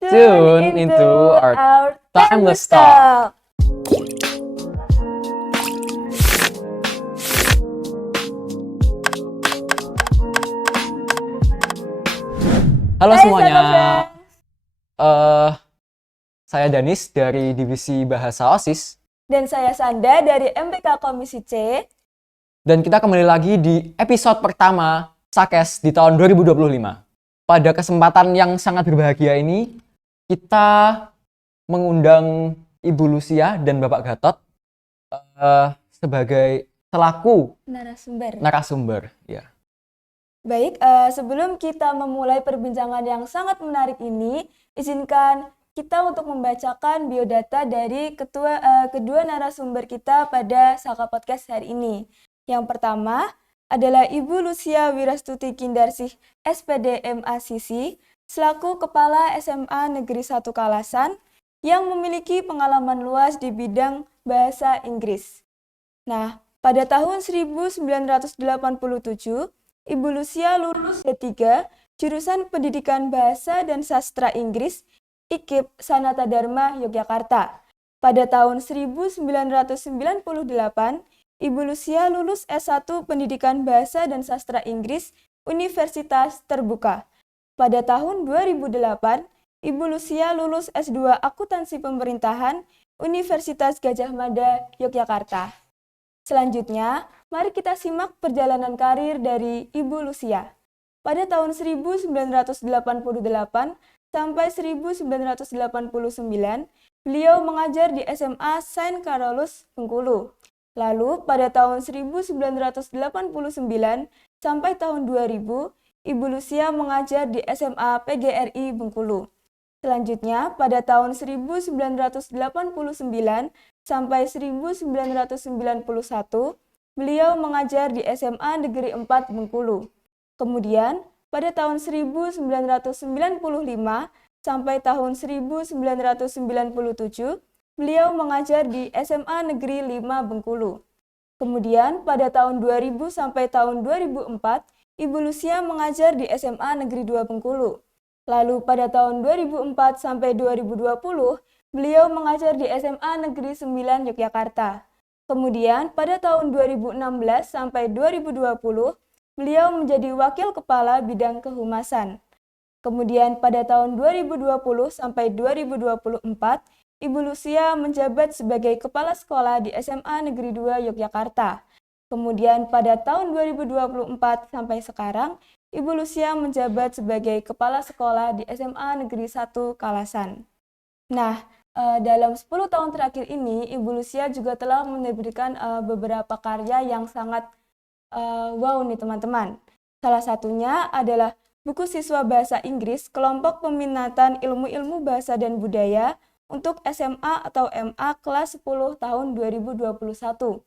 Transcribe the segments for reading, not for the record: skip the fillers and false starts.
Tune into our timeless talk. Halo Hai semuanya, Sahabat. eh saya Danis dari Divisi Bahasa OSIS Dan saya Sanda dari MPK Komisi C. dan kita kembali lagi di episode pertama Sakes di tahun 2025. Pada kesempatan yang sangat berbahagia ini, kita mengundang Ibu Lucia dan Bapak Gatot sebagai selaku narasumber. Ya. Baik, sebelum kita memulai perbincangan yang sangat menarik ini, izinkan kita untuk membacakan biodata dari kedua narasumber kita pada Saka Podcast hari ini. Yang pertama adalah Ibu Lucia Wirastuti Kindarsih, SPD MACC, selaku Kepala SMA Negeri 1 Kalasan, yang memiliki pengalaman luas di bidang bahasa Inggris. Nah, pada tahun 1987, Ibu Lucia lulus D3, jurusan Pendidikan Bahasa dan Sastra Inggris, IKIP Sanata Dharma, Yogyakarta. Pada tahun 1998, Ibu Lucia lulus S1 Pendidikan Bahasa dan Sastra Inggris, Universitas Terbuka. Pada tahun 2008, Ibu Lucia lulus S2 Akuntansi Pemerintahan, Universitas Gadjah Mada, Yogyakarta. Selanjutnya, mari kita simak perjalanan karir dari Ibu Lucia. Pada tahun 1988 sampai 1989, beliau mengajar di SMA Saint Carolus, Bengkulu. Lalu, pada tahun 1989 sampai tahun 2000, Ibu Lucia mengajar di SMA PGRI Bengkulu. Selanjutnya, pada tahun 1989 sampai 1991, beliau mengajar di SMA Negeri 4 Bengkulu. Kemudian, pada tahun 1995 sampai tahun 1997, beliau mengajar di SMA Negeri 5 Bengkulu. Kemudian, pada tahun 2000 sampai tahun 2004, Ibu Lucia mengajar di SMA Negeri 2 Bengkulu. Lalu pada tahun 2004 sampai 2020, beliau mengajar di SMA Negeri 9 Yogyakarta. Kemudian pada tahun 2016 sampai 2020, beliau menjadi Wakil Kepala Bidang Kehumasan. Kemudian pada tahun 2020 sampai 2024, Ibu Lucia menjabat sebagai Kepala Sekolah di SMA Negeri 2 Yogyakarta. Kemudian pada tahun 2024 sampai sekarang, Ibu Lucia menjabat sebagai Kepala Sekolah di SMA Negeri 1 Kalasan. Nah, dalam 10 tahun terakhir ini, Ibu Lucia juga telah menerbitkan beberapa karya yang sangat wow nih teman-teman. Salah satunya adalah buku siswa bahasa Inggris Kelompok Peminatan Ilmu-Ilmu Bahasa dan Budaya untuk SMA atau MA kelas 10 tahun 2021.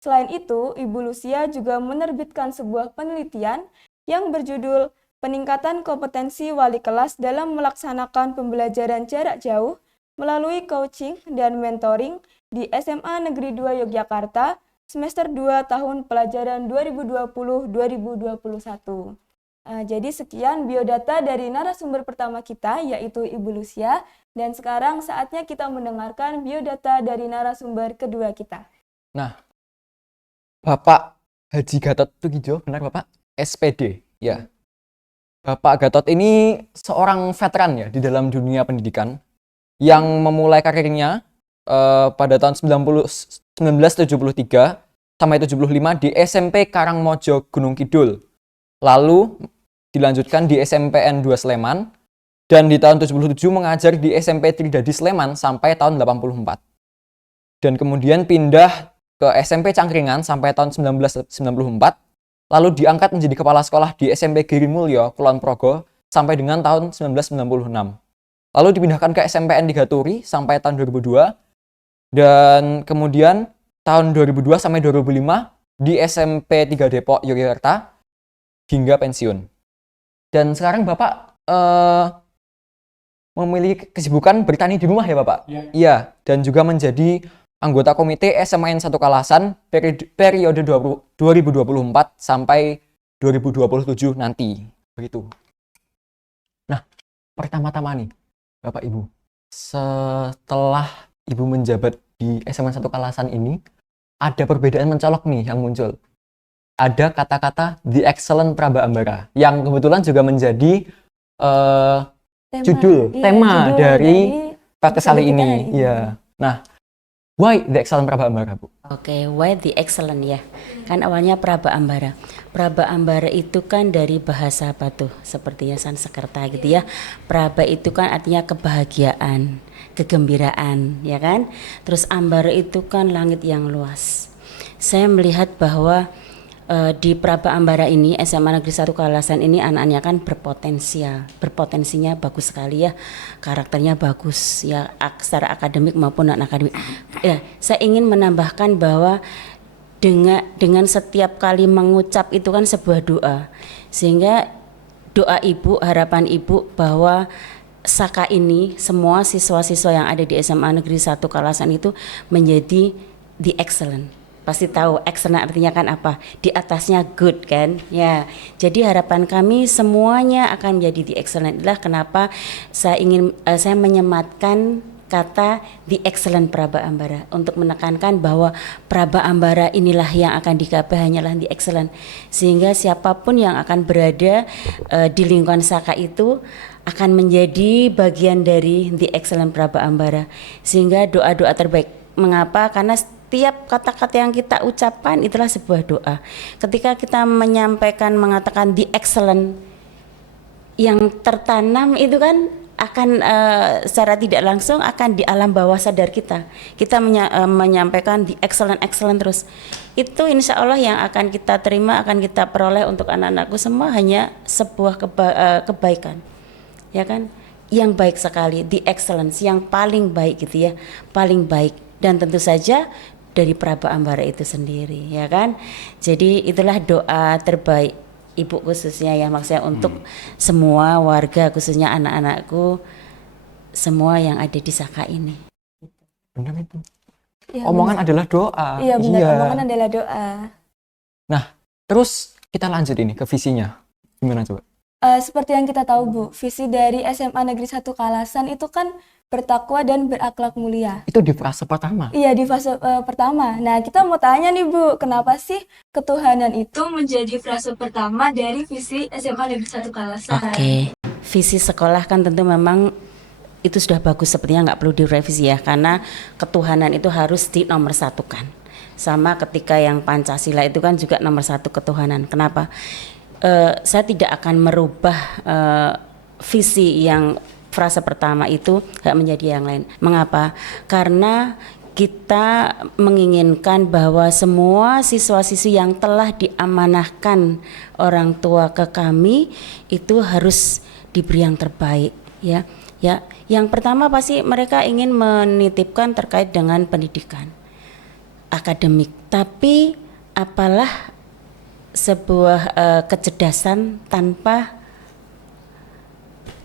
Selain itu, Ibu Lucia juga menerbitkan sebuah penelitian yang berjudul Peningkatan Kompetensi Wali Kelas dalam Melaksanakan Pembelajaran Jarak Jauh melalui Coaching dan Mentoring di SMA Negeri 2 Yogyakarta semester 2 tahun pelajaran 2020-2021. Jadi sekian biodata dari narasumber pertama kita, yaitu Ibu Lucia, dan sekarang saatnya kita mendengarkan biodata dari narasumber kedua kita. Nah, Bapak Haji Gatot Tugijo, benar Bapak? SPD, ya. Bapak Gatot ini seorang veteran ya di dalam dunia pendidikan yang memulai karirnya pada tahun 1973 sampai 75 di SMP Karangmojo Gunung Kidul. Lalu dilanjutkan di SMPN 2 Sleman dan di tahun 77 mengajar di SMP Tridadi Sleman sampai tahun 84. Dan kemudian pindah ke SMP Cangkringan sampai tahun 1994. Lalu diangkat menjadi kepala sekolah di SMP Giri Mulyo, Kulon Progo, sampai dengan tahun 1996. Lalu dipindahkan ke SMPN 3 Turi sampai tahun 2002. Dan kemudian tahun 2002 sampai 2005 di SMP 3 Depok, Yogyakarta, hingga pensiun. Dan sekarang Bapak memiliki kesibukan bertani di rumah ya Bapak? Iya, dan juga menjadi anggota komite SMAN 1 Kalasan periode 2024 sampai 2027 nanti. Begitu. Nah, pertama-tama nih, Bapak Ibu, setelah Ibu menjabat di SMA 1 Kalasan ini, ada perbedaan mencolok nih yang muncul. Ada kata-kata The Excellent Praba Ambara, yang kebetulan juga menjadi tema dari podcast kali ini. Iya. Nah, why The Excellent Praba Ambara, Bu? Oke, why the excellent ya? Kan awalnya Praba Ambara. Praba Ambara itu kan dari bahasa apa tuh? Sepertinya Sanskerta gitu ya. Praba itu kan artinya kebahagiaan, kegembiraan, ya kan? Terus Ambara itu kan langit yang luas. Saya melihat bahwa di Praba Ambara ini, SMA Negeri 1 Kalasan ini anak-anaknya kan berpotensinya bagus sekali ya, karakternya bagus ya, secara akademik maupun non akademik. Ya, saya ingin menambahkan bahwa dengan setiap kali mengucap itu kan sebuah doa, sehingga doa ibu, harapan ibu bahwa Saka ini semua siswa-siswa yang ada di SMA Negeri 1 Kalasan itu menjadi the excellent. Pasti tahu excellent artinya kan apa, di atasnya good kan ya. Jadi harapan kami semuanya akan menjadi the excellent. Itulah kenapa saya menyematkan kata the excellent Praba Ambara untuk menekankan bahwa Praba Ambara inilah yang akan digapai, hanyalah the excellent, sehingga siapapun yang akan berada di lingkungan Saka itu akan menjadi bagian dari the excellent Praba Ambara, sehingga doa-doa terbaik. Mengapa? Karena setiap kata-kata yang kita ucapkan itulah sebuah doa. Ketika kita menyampaikan, mengatakan the excellent, yang tertanam itu kan akan secara tidak langsung akan di alam bawah sadar kita. Kita menyampaikan the excellent terus. Itu insya Allah yang akan kita terima, akan kita peroleh untuk anak-anakku semua hanya sebuah kebaikan, ya kan? Yang baik sekali, the excellence, yang paling baik gitu ya, paling baik. Dan tentu saja dari Praba Ambara itu sendiri, ya kan? Jadi itulah doa terbaik ibu khususnya ya, maksudnya untuk semua warga, khususnya anak-anakku semua yang ada di Saka ini. Benar itu. Ya, Omongan adalah doa. Iya benar, omongan adalah doa. Nah, terus kita lanjut ini ke visinya. Gimana coba? Seperti yang kita tahu Bu, visi dari SMA Negeri 1 Kalasan itu kan bertakwa dan berakhlak mulia. Itu di fase pertama? Iya, di fase pertama. Nah, kita mau tanya nih Bu, kenapa sih ketuhanan itu menjadi fase pertama dari visi SMA Negeri 1 Kalasan? Oke, visi sekolah kan tentu memang itu sudah bagus, sepertinya nggak perlu direvisi ya, karena ketuhanan itu harus dinomorsatukan. Sama ketika yang Pancasila itu kan juga nomor 1 ketuhanan. Kenapa? Saya tidak akan merubah visi yang frase pertama itu gak menjadi yang lain. Mengapa? Karena kita menginginkan bahwa semua siswa-siswi yang telah diamanahkan orang tua ke kami itu harus diberi yang terbaik ya. Ya, yang pertama pasti mereka ingin menitipkan terkait dengan pendidikan akademik, tapi apalah sebuah kecerdasan tanpa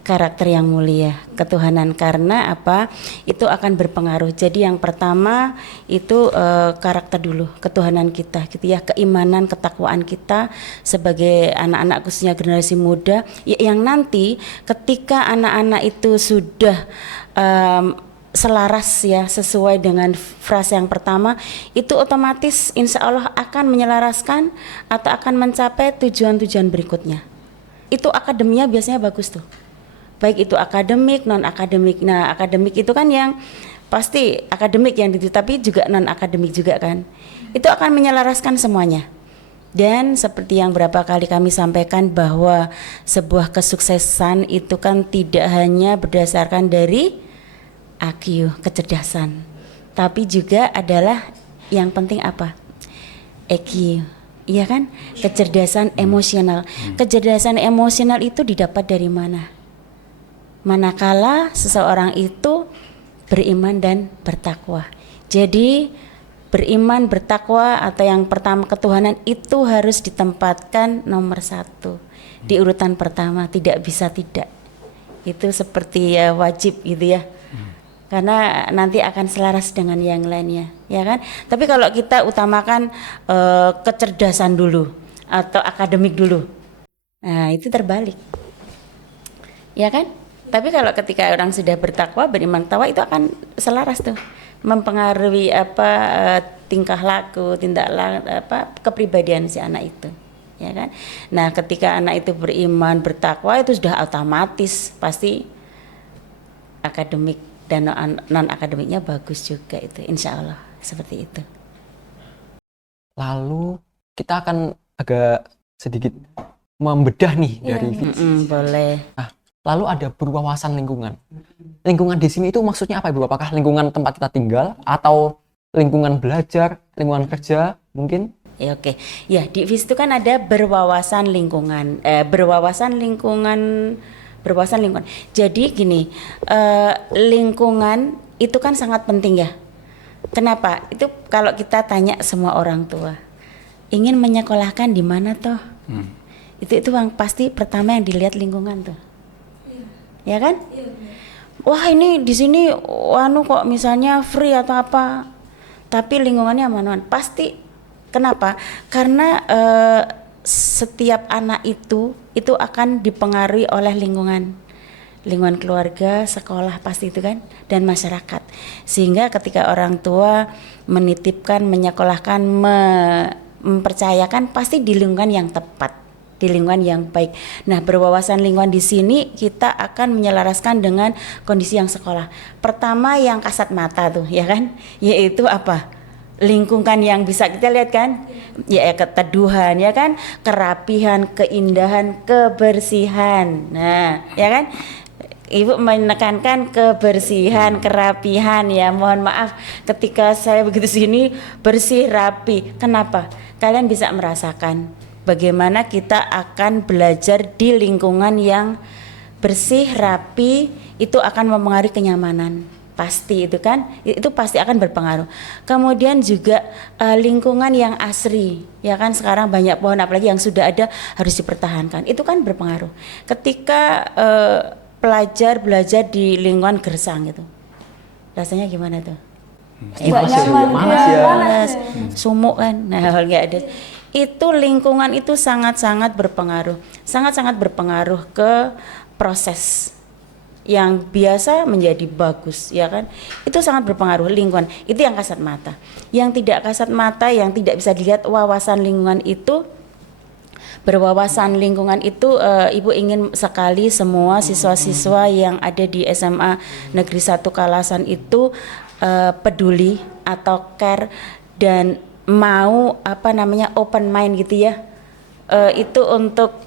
karakter yang mulia, ketuhanan. Karena apa? Itu akan berpengaruh. Jadi yang pertama itu karakter dulu, ketuhanan kita gitu ya, keimanan, ketakwaan kita sebagai anak-anak khususnya generasi muda yang nanti ketika anak-anak itu sudah selaras ya sesuai dengan frase yang pertama, itu otomatis insya Allah akan menyelaraskan atau akan mencapai tujuan-tujuan berikutnya. Itu akademinya biasanya bagus tuh, baik itu akademik, non akademik. Nah akademik itu kan yang pasti akademik yang itu, tapi juga non akademik juga kan, itu akan menyelaraskan semuanya. Dan seperti yang berapa kali kami sampaikan bahwa sebuah kesuksesan itu kan tidak hanya berdasarkan dari IQ, kecerdasan, tapi juga adalah yang penting apa? EQ, iya kan? Kecerdasan emosional. Kecerdasan emosional itu didapat dari mana? Manakala seseorang itu beriman dan bertakwa. Jadi beriman, bertakwa atau yang pertama ketuhanan itu harus ditempatkan nomor 1 di urutan pertama, tidak bisa tidak. Itu seperti ya wajib gitu ya. Karena nanti akan selaras dengan yang lainnya, ya kan? Tapi kalau kita utamakan kecerdasan dulu atau akademik dulu, nah itu terbalik, ya kan? Tapi kalau ketika orang sudah bertakwa, beriman tawa itu akan selaras tuh, mempengaruhi tingkah laku, tindak kepribadian si anak itu, ya kan? Nah, ketika anak itu beriman, bertakwa itu sudah otomatis pasti akademik dan non akademiknya bagus juga itu, insya Allah seperti itu. Lalu kita akan agak sedikit membedah nih dari boleh. Nah, lalu ada berwawasan lingkungan. Lingkungan di sini itu maksudnya apa, Ibu? Apakah lingkungan tempat kita tinggal atau lingkungan belajar, lingkungan kerja mungkin? Ya, oke. Ya, di FIS itu kan ada berwawasan lingkungan. Berwawasan lingkungan. Jadi gini, lingkungan itu kan sangat penting ya. Kenapa? Itu kalau kita tanya semua orang tua, ingin menyekolahkan di mana toh? Itu yang pasti pertama yang dilihat lingkungan tuh. Ya kan? Wah, ini di sini kok misalnya free atau apa. Tapi lingkungannya aman-aman. Pasti. Kenapa? Karena setiap anak itu akan dipengaruhi oleh lingkungan keluarga, sekolah pasti itu kan, dan masyarakat. Sehingga ketika orang tua menitipkan, menyekolahkan, mempercayakan, pasti di lingkungan yang tepat, di lingkungan yang baik. Nah, berwawasan lingkungan di sini kita akan menyelaraskan dengan kondisi yang sekolah. Pertama yang kasat mata tuh, ya kan, yaitu apa? Lingkungan yang bisa kita lihat kan, ya keteduhan, ya kan, kerapihan, keindahan, kebersihan. Nah, ya kan, Ibu menekankan kebersihan, kerapihan ya. Mohon maaf ketika saya begitu sini bersih, rapi. Kenapa? Kalian bisa merasakan bagaimana kita akan belajar di lingkungan yang bersih, rapi, itu akan mempengaruhi kenyamanan. Pasti itu kan, itu pasti akan berpengaruh. Kemudian juga lingkungan yang asri, ya kan, sekarang banyak pohon apalagi yang sudah ada harus dipertahankan. Itu kan berpengaruh. Ketika pelajar belajar di lingkungan gersang itu, rasanya gimana tuh? Panas, sumuk kan. Nah, kalau nggak ada, itu lingkungan itu sangat-sangat berpengaruh, sangat-sangat berpengaruh ke proses yang biasa menjadi bagus, ya kan? Itu sangat berpengaruh lingkungan. Itu yang kasat mata. Yang tidak kasat mata, yang tidak bisa dilihat, wawasan lingkungan itu, berwawasan lingkungan itu, Ibu ingin sekali semua siswa-siswa yang ada di SMA Negeri 1 Kalasan itu peduli atau care dan mau open mind gitu ya. Itu untuk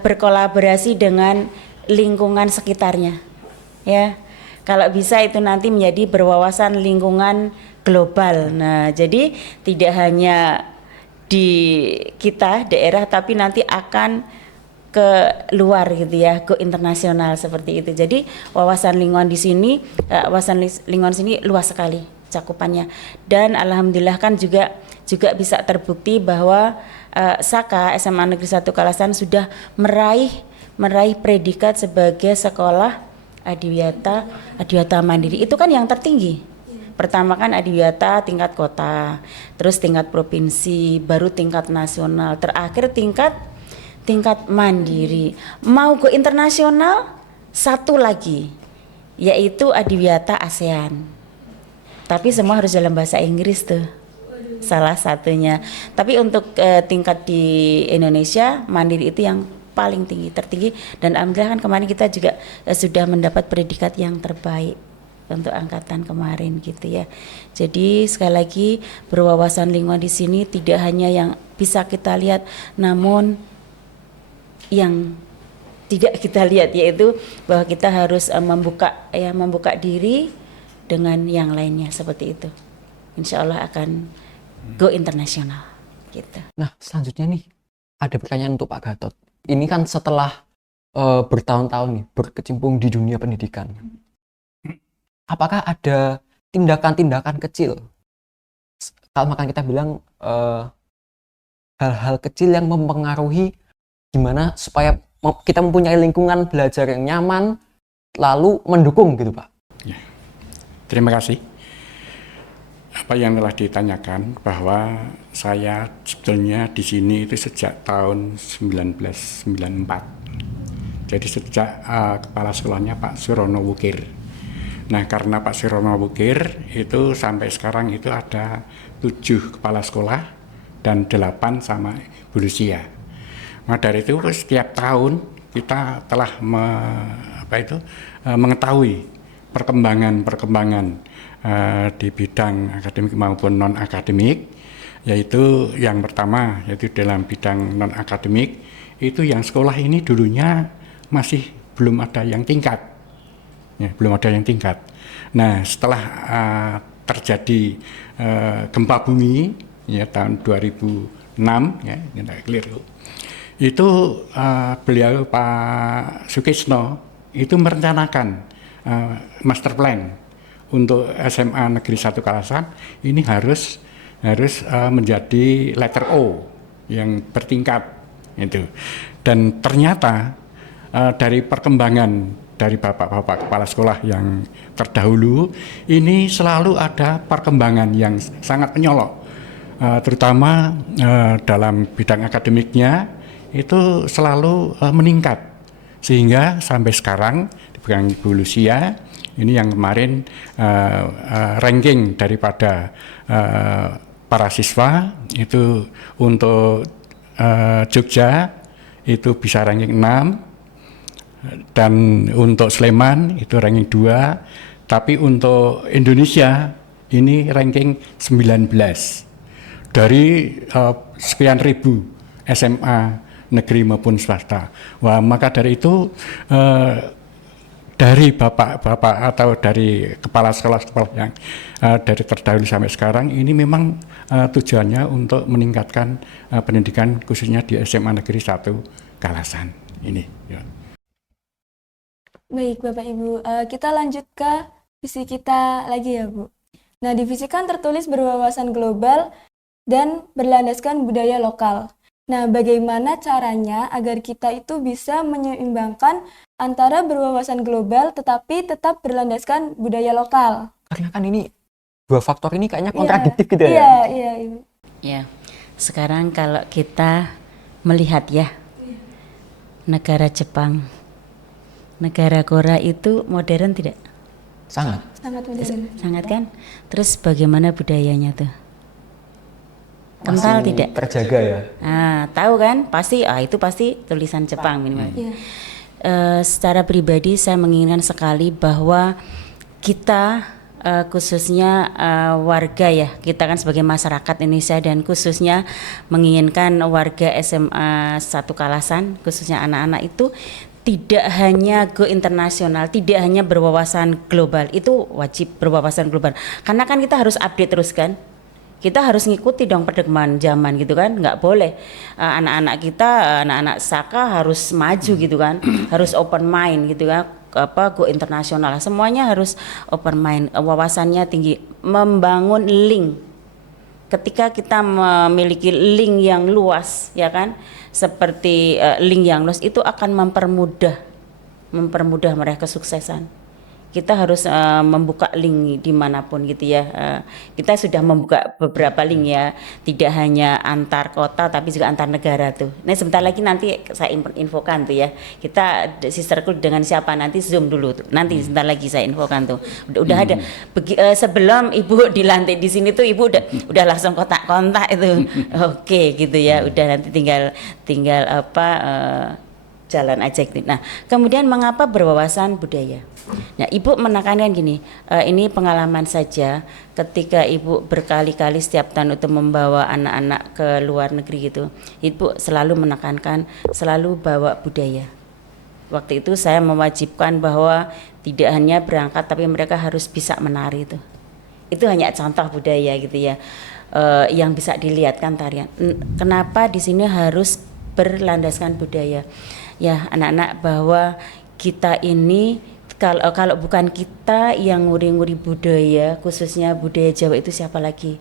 berkolaborasi dengan lingkungan sekitarnya, ya. Kalau bisa itu nanti menjadi berwawasan lingkungan global. Nah, jadi tidak hanya di kita daerah, tapi nanti akan ke luar gitu ya, ke internasional seperti itu. Jadi wawasan lingkungan di sini, lingkungan sini luas sekali cakupannya. Dan alhamdulillah kan juga bisa terbukti bahwa Saka SMA Negeri 1 Kalasan sudah meraih predikat sebagai sekolah adiwiyata mandiri. Itu kan yang tertinggi. Pertama kan adiwiyata tingkat kota, terus tingkat provinsi, baru tingkat nasional, terakhir tingkat mandiri. Mau ke internasional satu lagi, yaitu adiwiyata ASEAN. Tapi semua harus dalam bahasa Inggris tuh. Salah satunya. Tapi untuk tingkat di Indonesia mandiri itu yang paling tertinggi, dan alhamdulillah kan kemarin kita juga sudah mendapat predikat yang terbaik untuk angkatan kemarin gitu ya. Jadi sekali lagi berwawasan lingkungan di sini tidak hanya yang bisa kita lihat, namun yang tidak kita lihat, yaitu bahwa kita harus membuka diri dengan yang lainnya seperti itu. Insya Allah akan go internasional gitu. Nah, selanjutnya nih ada pertanyaan untuk Pak Gatot. Ini kan setelah bertahun-tahun nih berkecimpung di dunia pendidikan, apakah ada tindakan-tindakan kecil, kalau makan kita bilang hal-hal kecil yang mempengaruhi gimana supaya kita mempunyai lingkungan belajar yang nyaman lalu mendukung gitu, Pak? Ya. Terima kasih. Apa yang telah ditanyakan, bahwa saya sebetulnya di sini itu sejak tahun 1994. Jadi sejak kepala sekolahnya Pak Surono Wukir. Nah, karena Pak Surono Wukir itu sampai sekarang itu ada 7 kepala sekolah dan 8 sama Bu Lucia. Nah, dari itu setiap tahun kita telah mengetahui perkembangan di bidang akademik maupun non akademik, yaitu yang pertama yaitu dalam bidang non akademik itu yang sekolah ini dulunya masih belum ada yang tingkat, ya, belum ada yang tingkat. Nah, setelah terjadi gempa bumi ya tahun 2006 ya, keliru. Itu beliau Pak Sukisno itu merencanakan master plan untuk SMA Negeri 1 Kalasan ini harus menjadi letter O yang bertingkat itu. Dan ternyata dari perkembangan dari bapak-bapak kepala sekolah yang terdahulu ini selalu ada perkembangan yang sangat menyolok, terutama dalam bidang akademiknya itu selalu meningkat, sehingga sampai sekarang di bidang Bu Lucia ini yang kemarin ranking daripada para siswa itu untuk Jogja itu bisa ranking 6 dan untuk Sleman itu ranking 2, tapi untuk Indonesia ini ranking 19 dari sekian ribu SMA negeri maupun swasta. Wah, maka dari itu dari bapak-bapak atau dari kepala sekolah-sekolah yang dari terdahulu sampai sekarang ini memang tujuannya untuk meningkatkan pendidikan khususnya di SMA Negeri 1 Kalasan ini. Ya. Baik Bapak Ibu, kita lanjut ke visi kita lagi ya Bu. Nah, di visi kan tertulis berwawasan global dan berlandaskan budaya lokal. Nah, bagaimana caranya agar kita itu bisa menyeimbangkan antara berwawasan global tetapi tetap berlandaskan budaya lokal? Karena kan ini dua faktor ini kayaknya kontradiktif gitu ya. Iya, iya, Ibu. Ya, sekarang kalau kita melihat ya, negara Jepang, negara Korea itu modern tidak? Sangat. Sangat modern. Sangat kan? Terus bagaimana budayanya tuh? Kental Masih tidak? Terjaga ya. Nah, tahu kan? Pasti, itu pasti tulisan Jepang minimal. Iya. Secara pribadi saya menginginkan sekali bahwa kita khususnya warga ya, kita kan sebagai masyarakat Indonesia dan khususnya menginginkan warga SMA 1 Kalasan, khususnya anak-anak itu tidak hanya go internasional, tidak hanya berwawasan global, itu wajib berwawasan global. Karena kan kita harus update terus kan. Kita harus ngikuti dong perkembangan zaman gitu kan, nggak boleh anak-anak kita, anak-anak Saka harus maju gitu kan, harus open mind gitu kan, go internasional, semuanya harus open mind, wawasannya tinggi, membangun link. Ketika kita memiliki link yang luas ya kan, seperti link yang luas itu akan mempermudah mereka kesuksesan. Kita harus membuka link dimanapun gitu ya. Kita sudah membuka beberapa link ya, tidak hanya antar kota tapi juga antar negara tuh. Nah sebentar lagi nanti saya infokan tuh ya. Kita sisterku dengan siapa nanti Zoom dulu tuh. Nanti sebentar lagi saya infokan tuh. Udah ada. Sebelum Ibu dilantik di sini tuh Ibu udah langsung kontak itu. Oke gitu ya. Udah nanti tinggal jalan aja gitu. Nah, kemudian mengapa berwawasan budaya? Nah, Ibu menekankan gini, ini pengalaman saja ketika Ibu berkali-kali setiap tahun untuk membawa anak-anak ke luar negeri gitu. Ibu selalu menekankan, selalu bawa budaya. Waktu itu saya mewajibkan bahwa tidak hanya berangkat tapi mereka harus bisa menari itu. Itu hanya contoh budaya gitu ya. Yang bisa dilihatkan tarian. Kenapa di sini harus berlandaskan budaya? Ya anak-anak, bahwa kita ini kalau bukan kita yang nguri-nguri budaya, khususnya budaya Jawa itu siapa lagi?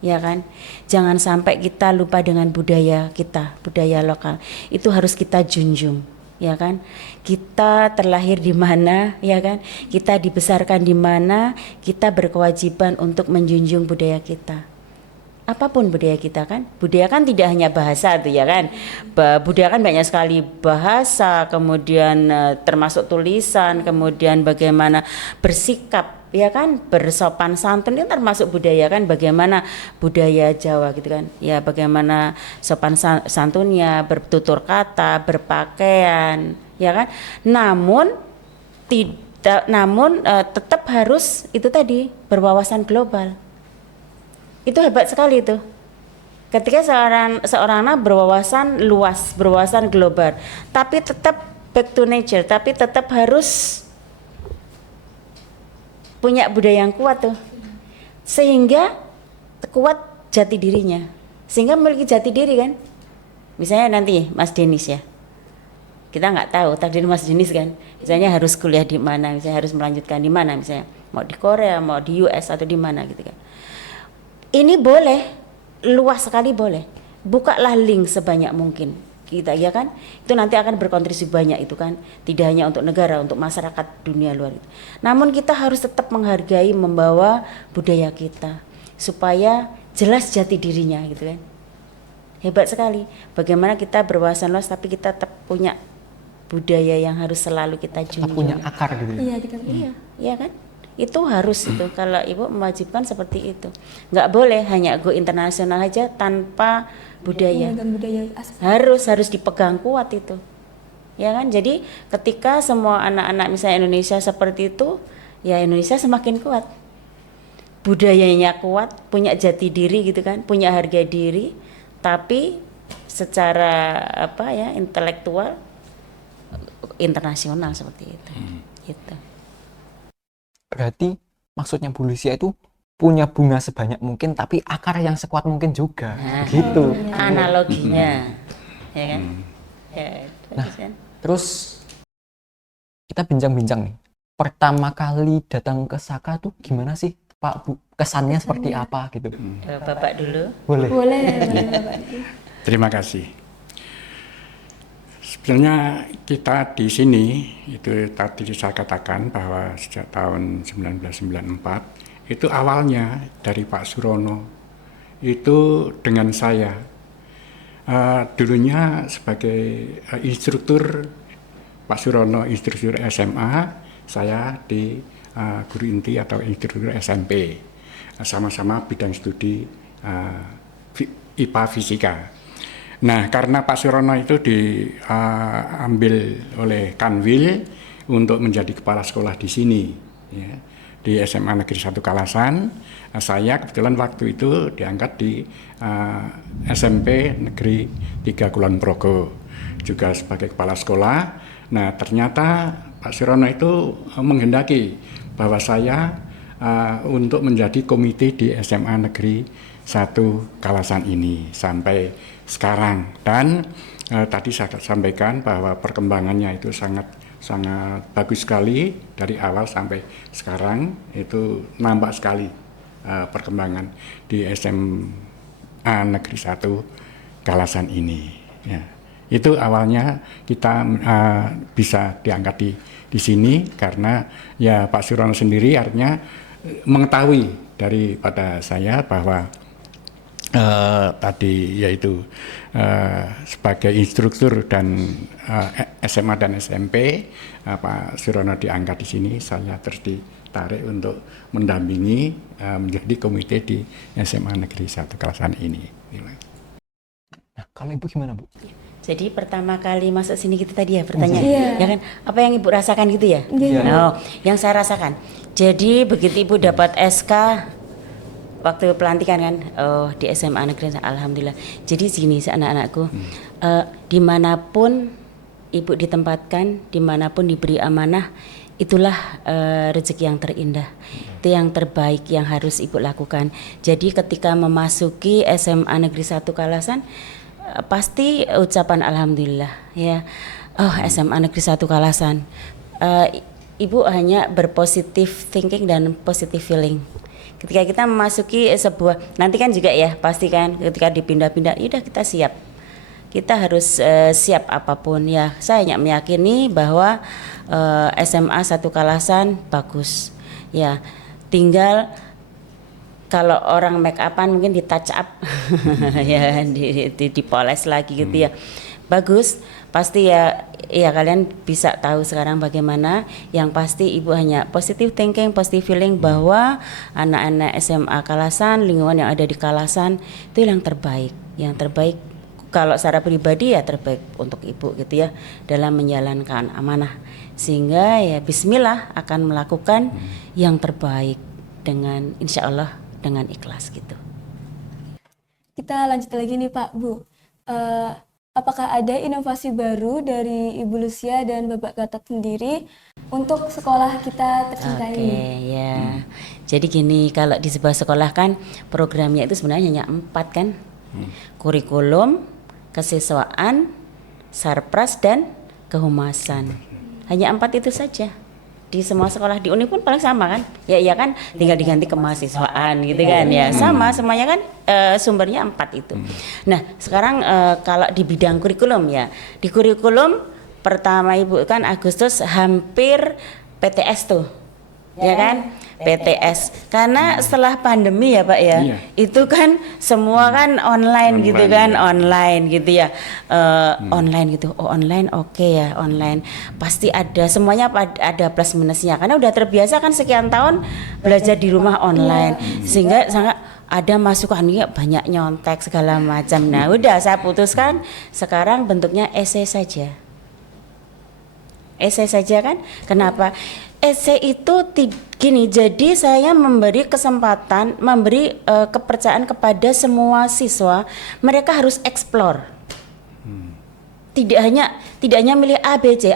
Ya kan? Jangan sampai kita lupa dengan budaya kita, budaya lokal. Itu harus kita junjung, ya kan? Kita terlahir di mana, ya kan? Kita dibesarkan di mana, kita berkewajiban untuk menjunjung budaya kita. apapun budaya kita kan. Budaya kan tidak hanya bahasa tuh ya kan. Budaya kan banyak sekali bahasa, kemudian termasuk tulisan, kemudian bagaimana bersikap ya kan, bersopan santun itu termasuk budaya kan, bagaimana budaya Jawa gitu kan. Ya bagaimana sopan santunnya, bertutur kata, berpakaian ya kan. Namun tetap harus itu tadi berwawasan global. Itu hebat sekali itu. Ketika seorang anak berwawasan luas, berwawasan global, tapi tetap back to nature, tapi tetap harus punya budaya yang kuat tuh, sehingga kuat jati dirinya, sehingga memiliki jati diri kan. Misalnya nanti Mas Denis ya, kita nggak tahu takdir Mas Denis kan, misalnya harus kuliah di mana, misalnya harus melanjutkan di mana, misalnya mau di Korea, mau di US atau di mana gitu kan. Ini boleh, luas sekali boleh, bukalah link sebanyak mungkin kita ya kan, itu nanti akan berkontribusi banyak itu kan, tidak hanya untuk negara, untuk masyarakat dunia luar itu. Namun kita harus tetap menghargai, membawa budaya kita supaya jelas jati dirinya gitu kan. Hebat sekali bagaimana kita berwawasan luas tapi kita tetap punya budaya yang harus selalu kita junjung. Punya akar gitu. Iya, kita Iya kan? Itu harus itu, kalau ibu mewajibkan seperti itu. Nggak boleh hanya go internasional aja tanpa budaya. Harus dipegang kuat itu. Ya kan? Jadi ketika semua anak-anak misalnya Indonesia seperti itu, ya Indonesia semakin kuat. Budayanya kuat, punya jati diri gitu kan, punya harga diri, tapi secara intelektual internasional seperti itu. Gitu. Berarti maksudnya Bu Lucia itu punya bunga sebanyak mungkin tapi akar yang sekuat mungkin juga. Gitu. Analoginya. Ya kan? Terus kita bincang-bincang nih. Pertama kali datang ke Saka tuh gimana sih, Pak Bu? Kesannya seperti apa gitu? Bapak dulu. Boleh. Terima kasih. Sebenarnya kita di sini itu tadi saya katakan bahwa sejak tahun 1994 itu awalnya dari Pak Surono itu dengan saya dulunya sebagai instruktur Pak Surono, instruktur SMA, saya di guru inti atau instruktur SMP, sama-sama bidang studi IPA Fisika. Nah, karena Pak Surono itu diambil oleh Kanwil untuk menjadi kepala sekolah di sini, ya, di SMA Negeri 1 Kalasan. Saya kebetulan waktu itu diangkat di SMP Negeri 3 Kulon Progo, juga sebagai kepala sekolah. Nah, ternyata Pak Surono itu menghendaki bahwa saya untuk menjadi komite di SMA Negeri 1 Kalasan ini sampai sekarang. Dan tadi saya sampaikan bahwa perkembangannya itu sangat bagus sekali dari awal sampai sekarang, itu nampak sekali perkembangan di SMA Negeri 1 Kalasan ini. Ya. Itu awalnya kita bisa diangkat di sini karena ya Pak Surono sendiri artinya mengetahui daripada saya bahwa tadi yaitu sebagai instruktur dan SMA dan SMP Pak Surono diangkat di sini, saya terus ditarik untuk mendampingi menjadi komite di SMA Negeri 1 Kalasan ini. Nah, kalau Ibu gimana, Bu? Jadi pertama kali masuk sini kita tadi ya pertanyaan, ya kan? Apa yang Ibu rasakan gitu ya? Oh, yang saya rasakan. Jadi begitu Ibu dapat SK waktu pelantikan kan, di SMA Negeri, alhamdulillah. Jadi sini anak-anakku, dimanapun Ibu ditempatkan, dimanapun diberi amanah, itulah rezeki yang terindah. Itu yang terbaik yang harus Ibu lakukan. Jadi ketika memasuki SMA Negeri 1 Kalasan, pasti ucapan alhamdulillah ya. Oh, SMA Negeri 1 Kalasan. Ibu hanya berpositif thinking dan positive feeling. Ketika kita memasuki sebuah, nanti kan juga ya pasti kan ketika dipindah-pindah, yaudah kita siap. Kita harus siap apapun ya. Saya hanya meyakini bahwa SMA 1 Kalasan bagus. Ya, tinggal kalau orang make upan mungkin di touch up ya, dipoles lagi gitu ya. Bagus, pasti ya kalian bisa tahu sekarang bagaimana. Yang pasti Ibu hanya positive thinking, positive feeling bahwa anak-anak SMA Kalasan, lingkungan yang ada di Kalasan itu yang terbaik. Yang terbaik kalau secara pribadi ya terbaik untuk Ibu gitu ya dalam menjalankan amanah. Sehingga ya bismillah akan melakukan yang terbaik dengan insya Allah dengan ikhlas gitu. Kita lanjut lagi nih Pak, Bu. Apakah ada inovasi baru dari Ibu Lucia dan Bapak Gatot sendiri untuk sekolah kita tercinta ini? Oke, ya. Jadi gini, kalau di sebuah sekolah kan programnya itu sebenarnya hanya 4 kan. Kurikulum, kesiswaan, sarpras dan kehumasan. Hanya 4 itu saja. Di semua sekolah di Uni pun paling sama kan, ya kan, tinggal diganti kemahasiswaan gitu kan ya, sama semuanya kan sumbernya 4 itu. Nah sekarang kalau di bidang kurikulum ya, di kurikulum pertama Ibu kan Agustus hampir PTS tuh, ya kan, PTS karena setelah pandemi ya Pak ya, itu kan semua kan online gitu kan, online gitu ya, online gitu, online oke ya, online pasti ada semuanya ada plus minusnya karena udah terbiasa kan sekian tahun belajar di rumah online, sehingga sangat ada masukan ya banyak nyontek segala macam. Nah udah saya putuskan sekarang bentuknya esai saja. Esai saja kan, kenapa? Esai itu gini, jadi saya memberi kesempatan, memberi kepercayaan kepada semua siswa, mereka harus explore. Tidak hanya milih ABC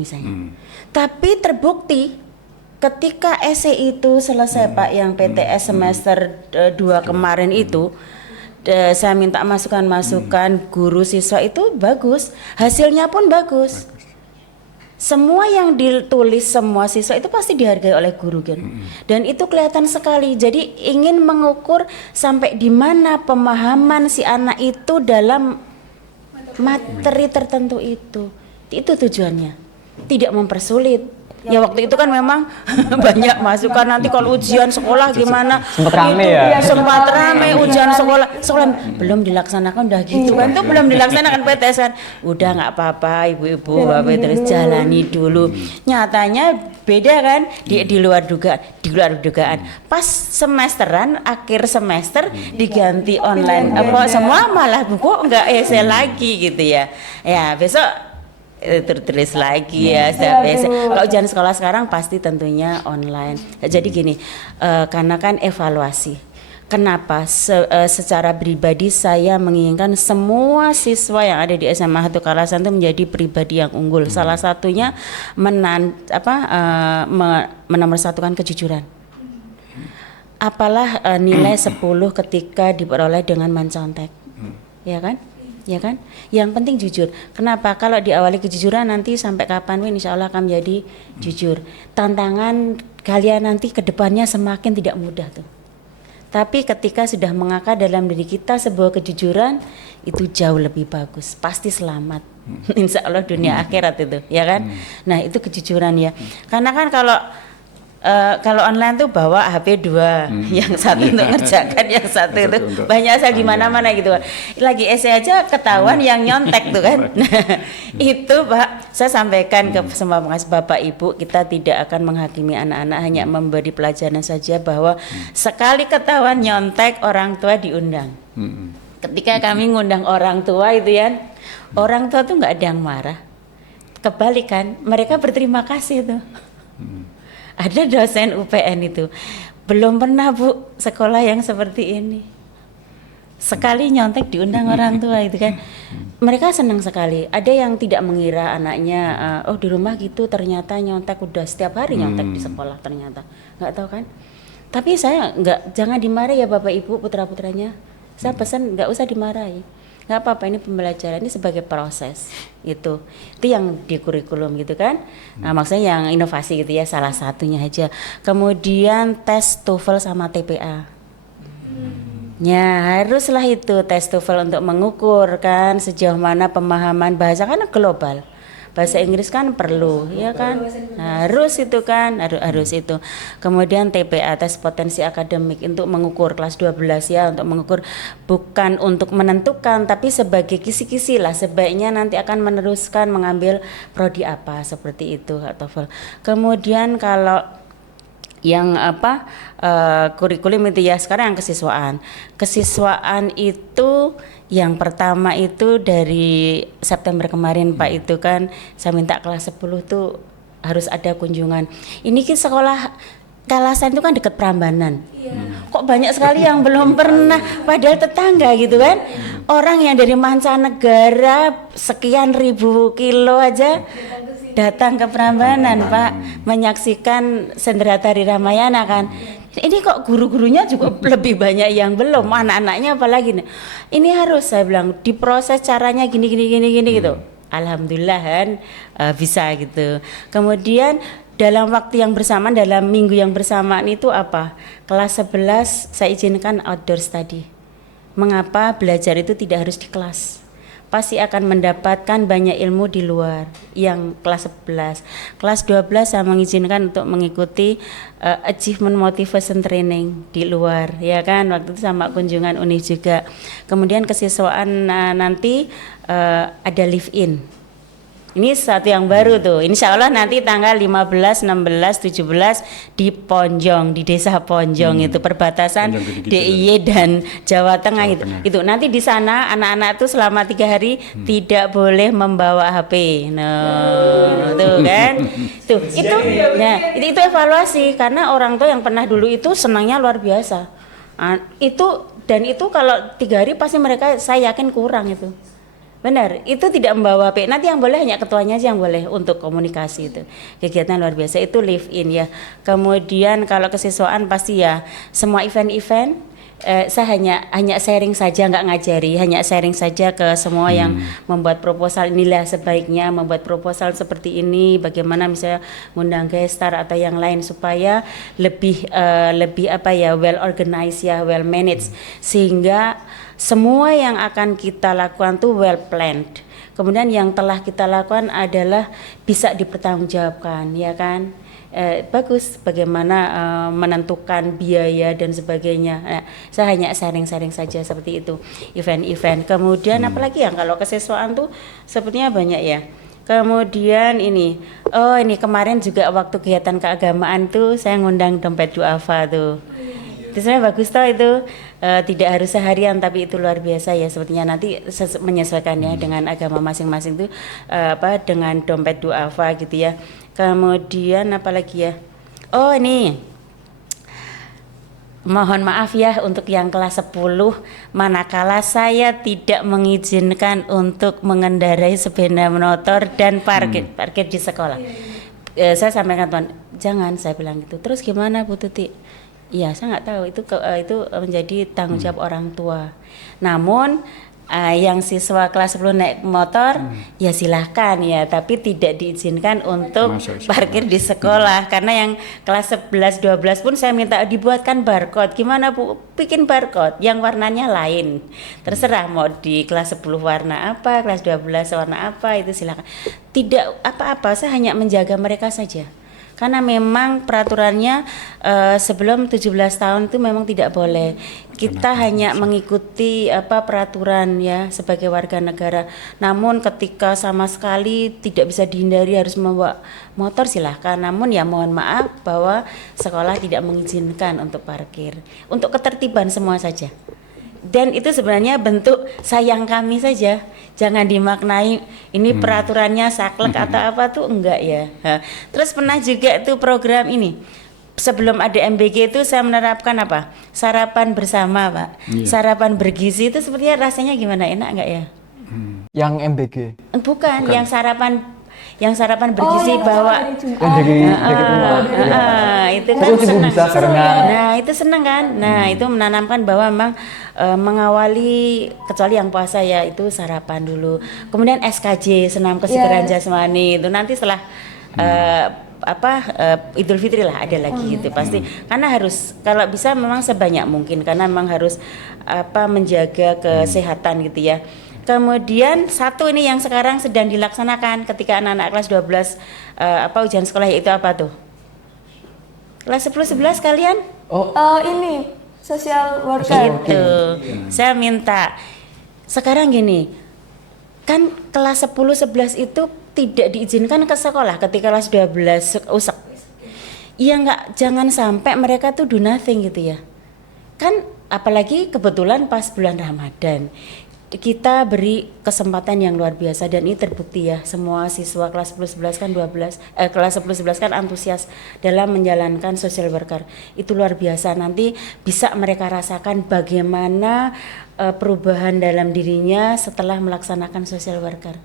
misalnya. Tapi terbukti ketika esai itu selesai Pak, yang PTS semester 2 kemarin itu, saya minta masukan guru siswa itu bagus, hasilnya pun bagus. Semua yang ditulis semua siswa itu pasti dihargai oleh guru kan, dan itu kelihatan sekali. Jadi ingin mengukur sampai di mana pemahaman si anak itu dalam materi tertentu itu tujuannya, tidak mempersulit. Ya waktu itu kan memang banyak masukan nanti kalau ujian sekolah gimana. Sempat rame ya. Sempat rame ujian sekolah belum dilaksanakan udah gitu kan. Itu belum dilaksanakan PTS kan. Udah nggak apa-apa ibu-ibu Bapak terus jalani dulu. Nyatanya beda kan di luar dugaan. Pas semesteran akhir semester diganti online. Apa semua malah buku nggak esai lagi gitu ya. Ya besok tertulis lagi ya. Kalau ujian sekolah sekarang pasti tentunya online. Jadi gini, karena kan evaluasi. Kenapa? Secara pribadi saya menginginkan semua siswa yang ada di SMA 1 Kalasan itu menjadi pribadi yang unggul. Salah satunya menomorsatukan kejujuran. Apalah nilai 10 ketika diperoleh dengan mencontek, ya kan? Ya kan? Yang penting jujur. Kenapa? Kalau diawali kejujuran nanti sampai kapanpun insya Allah akan menjadi jujur. Tantangan kalian nanti ke depannya semakin tidak mudah tuh. Tapi ketika sudah mengakar dalam diri kita sebuah kejujuran, itu jauh lebih bagus. Pasti selamat. Insya Allah dunia akhirat itu, ya kan? Nah itu kejujuran ya. Karena kan kalau online tuh bawa HP 2, yang satu untuk ngerjakan, yang satu itu banyak asal di mana-mana gitu kan. Lagi esai aja ketahuan yang nyontek tuh kan. Nah, itu Pak, saya sampaikan ke semua Bapak Ibu, kita tidak akan menghakimi anak-anak, hanya memberi pelajaran saja bahwa sekali ketahuan nyontek orang tua diundang. Ketika kami ngundang orang tua itu ya, orang tua tuh nggak ada yang marah. Kebalikan, mereka berterima kasih tuh. Ada dosen UPN itu, belum pernah Bu sekolah yang seperti ini. Sekali nyontek diundang orang tua itu kan. Mereka senang sekali. Ada yang tidak mengira anaknya, oh di rumah gitu ternyata nyontek, udah setiap hari nyontek di sekolah ternyata. Nggak tahu kan. Tapi saya jangan dimarahi ya Bapak Ibu putra-putranya. Saya pesan nggak usah dimarahi. Nggak apa-apa, ini pembelajaran, ini sebagai proses itu yang di kurikulum gitu kan. Nah maksudnya yang inovasi gitu ya, salah satunya aja. Kemudian tes TOEFL sama TPA. Ya haruslah itu tes TOEFL untuk mengukur kan sejauh mana pemahaman bahasa, karena global. bahasa Inggris kan perlu, ya kan? Harus itu kan, harus itu. Kemudian TPA, tes potensi akademik, untuk mengukur kelas 12 ya, untuk mengukur, bukan untuk menentukan, tapi sebagai kisi-kisi lah, sebaiknya nanti akan meneruskan mengambil prodi apa, seperti itu atau kemudian kalau yang kurikulum itu ya sekarang yang kesiswaan itu yang pertama itu dari September kemarin Pak, itu kan saya minta kelas 10 tuh harus ada kunjungan. Ini kan sekolah Kalasan itu kan dekat Prambanan. Kok banyak sekali yang belum pernah, padahal tetangga gitu kan. Orang yang dari mancanegara sekian ribu kilo aja datang ke Prambanan Pak, menyaksikan Sendratari Ramayana kan. Ini kok guru-gurunya juga lebih banyak yang belum, anak-anaknya apalagi nih. Ini harus saya bilang diproses caranya gini gitu. Alhamdulillah kan bisa gitu. Kemudian dalam waktu yang bersamaan, dalam minggu yang bersamaan itu apa? Kelas 11 saya izinkan outdoor study. Mengapa belajar itu tidak harus di kelas? Pasti akan mendapatkan banyak ilmu di luar yang kelas 11. Kelas 12 saya mengizinkan untuk mengikuti achievement motivation training di luar, ya kan, waktu itu sama kunjungan UNI juga. Kemudian kesiswaan nanti ada live in. Ini satu yang baru tuh. Insya Allah nanti tanggal 15, 16, 17 di Ponjong, di desa Ponjong itu perbatasan DIY dan Jawa Tengah itu. Itu nanti di sana anak-anak tuh selama 3 hari tidak boleh membawa HP. Nah, tuh kan. Tuh itu, nah itu evaluasi karena orang tua yang pernah dulu itu senangnya luar biasa. Itu kalau 3 hari pasti mereka, saya yakin kurang itu. Benar, itu tidak membawa HP. Nanti yang boleh hanya ketuanya aja yang boleh untuk komunikasi itu. Kegiatan luar biasa itu live in ya. Kemudian kalau kesiswaan pasti ya semua event-event saya hanya sharing saja, nggak ngajari, hanya sharing saja ke semua yang membuat proposal. Inilah sebaiknya membuat proposal seperti ini, bagaimana misalnya ngundang gestar atau yang lain supaya lebih well organized ya, well managed, sehingga semua yang akan kita lakukan tuh well planned. Kemudian yang telah kita lakukan adalah bisa dipertanggungjawabkan, ya kan? Bagus bagaimana menentukan biaya dan sebagainya. Nah, saya hanya sharing-sharing saja seperti itu, event-event. Kemudian apalagi yang kalau kesiswaan tuh sepertinya banyak ya. Kemudian ini kemarin juga waktu kegiatan keagamaan tuh saya ngundang dompet duafa tuh. Itu sebenarnya bagus toh itu, tidak harus seharian tapi itu luar biasa ya, sepertinya nanti menyesuaikannya dengan agama masing-masing tuh dengan dompet duafa gitu ya. Kemudian apalagi ya, ini mohon maaf ya untuk yang kelas 10, manakala saya tidak mengizinkan untuk mengendarai sepeda motor dan parkir di sekolah. Saya sampaikan Tuhan, jangan, saya bilang gitu. Terus gimana Bu Tuti? Iya, saya nggak tahu, itu menjadi tanggung jawab orang tua. Namun yang siswa kelas 10 naik motor ya silahkan ya, tapi tidak diizinkan untuk parkir di sekolah. Karena yang kelas 11, 12 pun saya minta dibuatkan barcode. Gimana Bu? Bikin barcode yang warnanya lain. Terserah mau di kelas 10 warna apa, kelas 12 warna apa, itu silahkan. Tidak apa-apa, saya hanya menjaga mereka saja. Karena memang peraturannya sebelum 17 tahun itu memang tidak boleh. Kita hanya mengikuti peraturan ya sebagai warga negara. Namun ketika sama sekali tidak bisa dihindari harus membawa motor, silahkan. Namun ya mohon maaf bahwa sekolah tidak mengizinkan untuk parkir. Untuk ketertiban semua saja. Dan itu sebenarnya bentuk sayang kami saja. Jangan dimaknai ini peraturannya saklek atau apa tuh, enggak ya. Terus pernah juga tuh program ini. Sebelum ada MBG itu saya menerapkan apa? Sarapan bersama, Pak. Sarapan bergizi itu sepertinya rasanya gimana? Enak enggak ya? Yang MBG? Bukan. Yang sarapan bergizi bawa itu kan senang. Nah itu senang kan. Nah itu menanamkan bahwa memang mengawali, kecuali yang puasa ya, itu sarapan dulu. Kemudian SKJ, senam kesegaran jasmani, itu nanti setelah Idul Fitri lah ada lagi gitu pasti. Karena harus, kalau bisa memang sebanyak mungkin, karena memang harus menjaga kesehatan gitu ya. Kemudian satu ini yang sekarang sedang dilaksanakan ketika anak-anak kelas 12 ujian sekolah, yaitu apa tuh? Kelas 10 11 kalian? Ini social worker. Itu. Saya minta sekarang gini. Kan kelas 10 11 itu tidak diizinkan ke sekolah ketika kelas 12 usek. Iya enggak, jangan sampai mereka tuh do nothing gitu ya. Kan apalagi kebetulan pas bulan Ramadan. Kita beri kesempatan yang luar biasa dan ini terbukti ya, semua siswa kelas 10 11 kan kelas 10 11 kan antusias dalam menjalankan social worker. Itu luar biasa, nanti bisa mereka rasakan bagaimana perubahan dalam dirinya setelah melaksanakan social worker.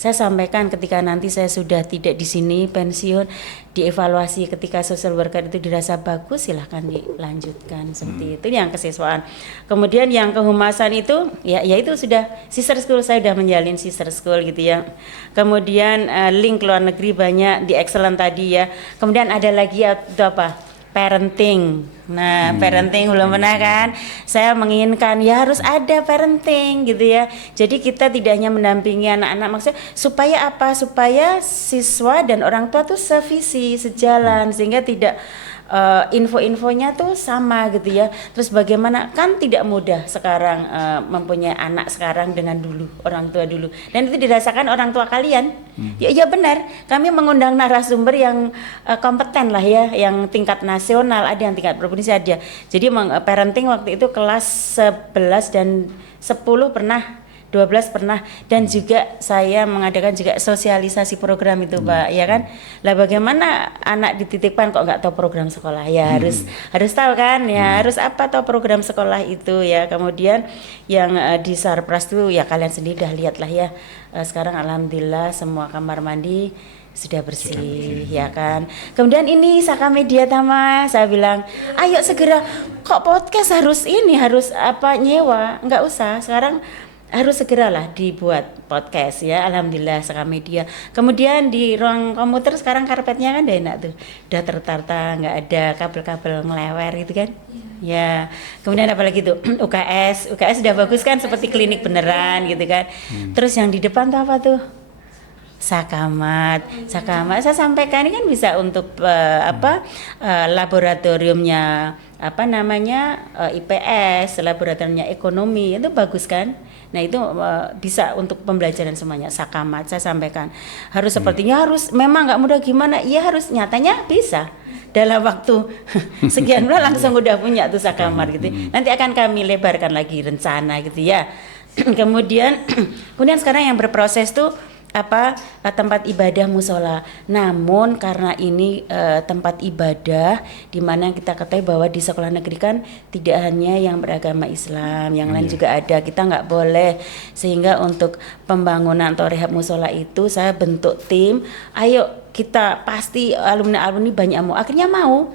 Saya sampaikan ketika nanti saya sudah tidak di sini, pensiun, dievaluasi ketika social worker itu dirasa bagus, silahkan dilanjutkan seperti itu yang kesiswaan. Kemudian yang kehumasan itu ya itu sudah sister school, saya sudah menjalin sister school gitu ya. Kemudian link luar negeri banyak di excellent tadi ya. Kemudian ada lagi itu apa? Parenting. Nah, parenting belum pernah kan? Saya menginginkan ya harus ada parenting gitu ya. Jadi kita tidak hanya mendampingi anak-anak, maksudnya supaya apa? Supaya siswa dan orang tua tuh sevisi, sejalan, sehingga tidak info-infonya tuh sama gitu ya. Terus bagaimana, kan tidak mudah sekarang mempunyai anak sekarang dengan dulu, orang tua dulu. Dan itu dirasakan orang tua kalian. Ya benar, kami mengundang narasumber yang kompeten lah ya, yang tingkat nasional, ada yang tingkat provinsi ada. Jadi parenting waktu itu kelas 11 dan 10 pernah, 12 pernah, dan juga saya mengadakan juga sosialisasi program itu Pak, ya kan. Lah bagaimana anak dititipkan kok nggak tahu program sekolah, ya harus tahu kan, ya harus apa tahu program sekolah itu ya. Kemudian yang di Sarpras itu ya kalian sendiri dah lihat lah ya, sekarang alhamdulillah semua kamar mandi sudah bersih, ya kan. Kemudian ini Saka Media Tama, saya bilang ayo segera, kok podcast harus apa nyewa, nggak usah sekarang, harus segeralah dibuat podcast ya, alhamdulillah Saka Media. Kemudian di ruang komputer sekarang karpetnya kan udah enak tuh, udah tertata, nggak ada kabel-kabel ngelewer gitu kan. Ya, kemudian apa lagi tuh? UKS udah bagus kan, seperti klinik beneran gitu kan. Terus yang di depan tuh apa tuh? Sakamat saya sampaikan ini kan bisa untuk laboratoriumnya apa namanya IPS, laboratoriumnya ekonomi, itu bagus kan. Nah itu bisa untuk pembelajaran semuanya. Sakamat saya sampaikan harus sepertinya harus, memang nggak mudah gimana, ya harus nyatanya bisa dalam waktu sekian bulan langsung udah punya tuh Sakamat gitu. Nanti akan kami lebarkan lagi rencana gitu ya. kemudian sekarang yang berproses tuh tempat ibadah musola. Namun karena ini tempat ibadah di mana kita ketahui bahwa di sekolah negeri kan tidak hanya yang beragama Islam, yang lain juga ada. Kita nggak boleh, sehingga untuk pembangunan atau rehab musola itu saya bentuk tim. Ayo kita pasti alumni banyak akhirnya mau.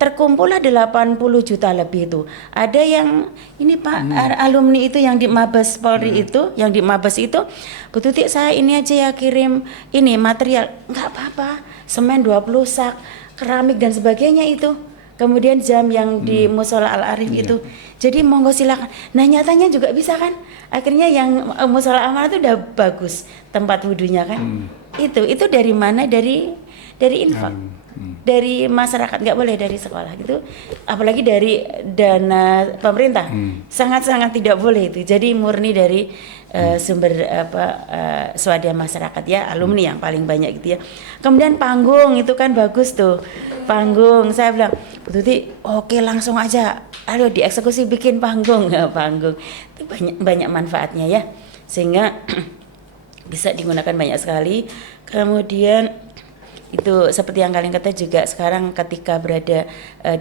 Terkumpullah 80 juta lebih itu. Ada yang ini Pak, alumni itu yang di Mabes Polri itu, yang di Mabes itu, Bu Tuti saya ini aja ya kirim ini material, nggak apa-apa, semen 20 sak, keramik dan sebagainya itu. Kemudian jam yang di Musola Al Arif itu. Jadi monggo silakan. Nah nyatanya juga bisa kan. Akhirnya yang Musola Amanah itu udah bagus tempat wudunya kan. Itu dari mana? Dari infak. Dari masyarakat, nggak boleh dari sekolah gitu, apalagi dari dana pemerintah, sangat-sangat tidak boleh itu. Jadi murni dari sumber swadaya masyarakat ya, alumni yang paling banyak gitu ya. Kemudian panggung itu kan bagus tuh, panggung. Saya bilang, Bu Tuti, oke langsung aja, aduh dieksekusi bikin panggung. Panggung itu banyak manfaatnya ya, sehingga bisa digunakan banyak sekali. Kemudian itu seperti yang kalian kata juga sekarang ketika berada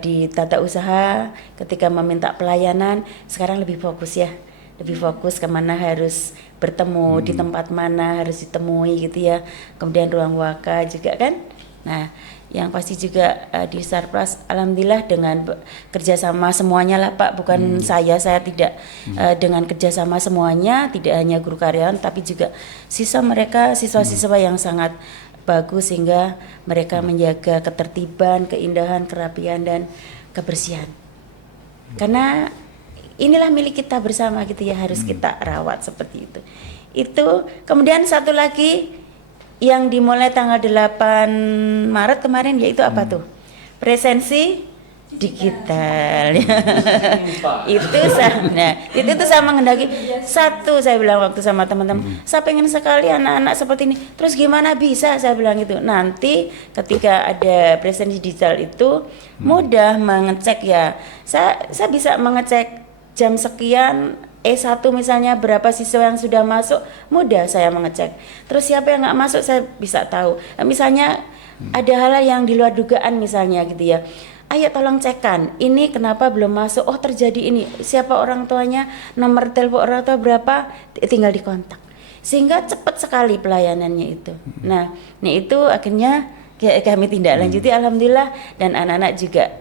di tata usaha, ketika meminta pelayanan, sekarang lebih fokus ya, lebih fokus kemana harus bertemu, di tempat mana harus ditemui gitu ya. Kemudian ruang waka juga kan. Nah yang pasti juga di Sarpras alhamdulillah dengan kerjasama semuanya lah Pak, bukan saya tidak dengan kerjasama semuanya, tidak hanya guru karyawan tapi juga siswa-siswa yang sangat bagus, sehingga mereka menjaga ketertiban, keindahan, kerapian dan kebersihan. Karena inilah milik kita bersama gitu ya, harus kita rawat seperti itu. Itu kemudian satu lagi yang dimulai tanggal 8 Maret kemarin, yaitu apa tuh? Presensi digital. Itu tuh saya menghendaki satu, saya bilang waktu sama teman-teman, saya pengen sekali anak-anak seperti ini. Terus gimana bisa, saya bilang gitu. Nanti ketika ada presensi digital itu mudah mengecek ya. Saya bisa mengecek jam sekian E1 misalnya berapa siswa yang sudah masuk, mudah saya mengecek. Terus siapa yang nggak masuk saya bisa tahu. Misalnya ada hal yang di luar dugaan misalnya gitu ya. Ayo tolong cekkan, ini kenapa belum masuk, oh terjadi ini, siapa orang tuanya, nomor telepon orang tua berapa, tinggal dikontak. Sehingga cepat sekali pelayanannya itu. Nah itu akhirnya kami tindak lanjuti, alhamdulillah, dan anak-anak juga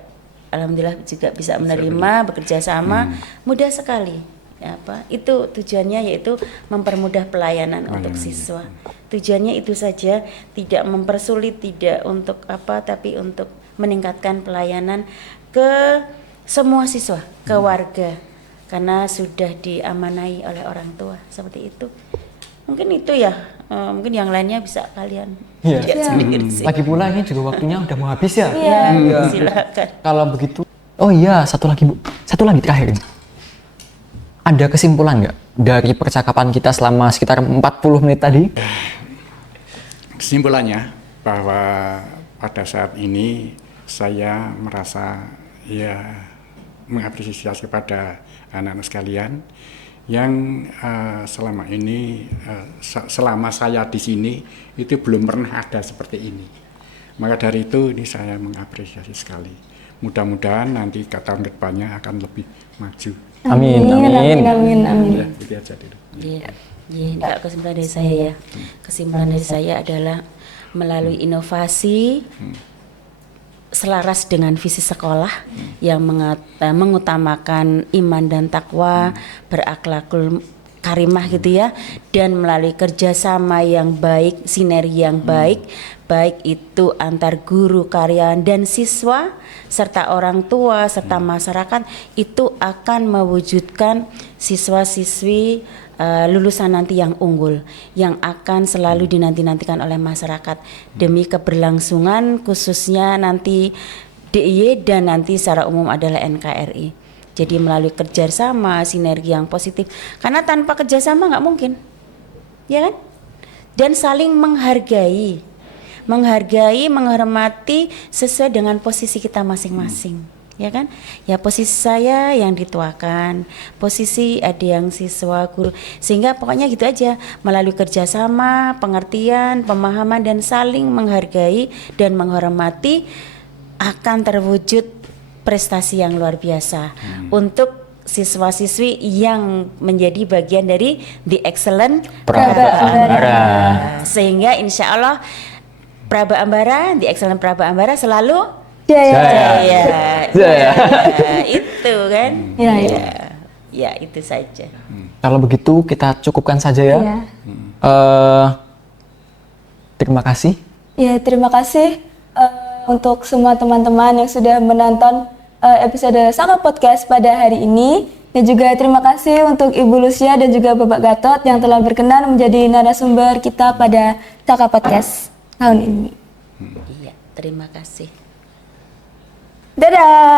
alhamdulillah juga bisa menerima, bekerja sama, mudah sekali. Itu tujuannya, yaitu mempermudah pelayanan untuk siswa. Tujuannya itu saja, tidak mempersulit, tidak untuk apa, tapi untuk meningkatkan pelayanan ke semua siswa, ke warga, karena sudah diamanai oleh orang tua seperti itu. Mungkin itu ya, mungkin yang lainnya bisa kalian lihat sendiri sih. Lagi pula ini juga waktunya udah mau habis ya. Silakan. Kalau begitu, oh iya, satu lagi Bu, satu lagi terakhir. Ada kesimpulan nggak dari percakapan kita selama sekitar 40 menit tadi? Kesimpulannya bahwa pada saat ini saya merasa ya mengapresiasi kepada anak-anak sekalian yang selama ini selama saya di sini itu belum pernah ada seperti ini. Maka dari itu ini saya mengapresiasi sekali. Mudah-mudahan nanti ke tahun depannya akan lebih maju. Amin. Ya, itu aja dulu. Enggak, kesimpulan dari saya ya. Kesimpulan dari saya adalah melalui inovasi selaras dengan visi sekolah yang mengutamakan iman dan takwa, berakhlakul karimah gitu ya, dan melalui kerjasama yang baik, sinergi yang baik, baik itu antar guru, karyawan dan siswa serta orang tua serta masyarakat, itu akan mewujudkan siswa-siswi lulusan nanti yang unggul, yang akan selalu dinanti-nantikan oleh masyarakat demi keberlangsungan khususnya nanti DIY dan nanti secara umum adalah NKRI. Jadi melalui kerjasama, sinergi yang positif, karena tanpa kerjasama nggak mungkin, ya kan? Dan saling menghargai, menghormati sesuai dengan posisi kita masing-masing, ya kan? Ya posisi saya yang dituakan, posisi ada yang siswa, guru, sehingga pokoknya gitu aja, melalui kerjasama, pengertian, pemahaman dan saling menghargai dan menghormati akan terwujud prestasi yang luar biasa untuk siswa-siswi yang menjadi bagian dari The Excellent Praba Ambara. Sehingga insya Allah Praba Ambara, The Excellent Praba Ambara selalu jaya. Itu kan? Ya itu saja. Kalau begitu kita cukupkan saja ya. Terima kasih. Ya, terima kasih untuk semua teman-teman yang sudah menonton episode Saka Podcast pada hari ini. Dan juga terima kasih untuk Ibu Lucia dan juga Bapak Gatot yang telah berkenan menjadi narasumber kita pada Saka Podcast tahun ini. Iya, terima kasih. Dadah!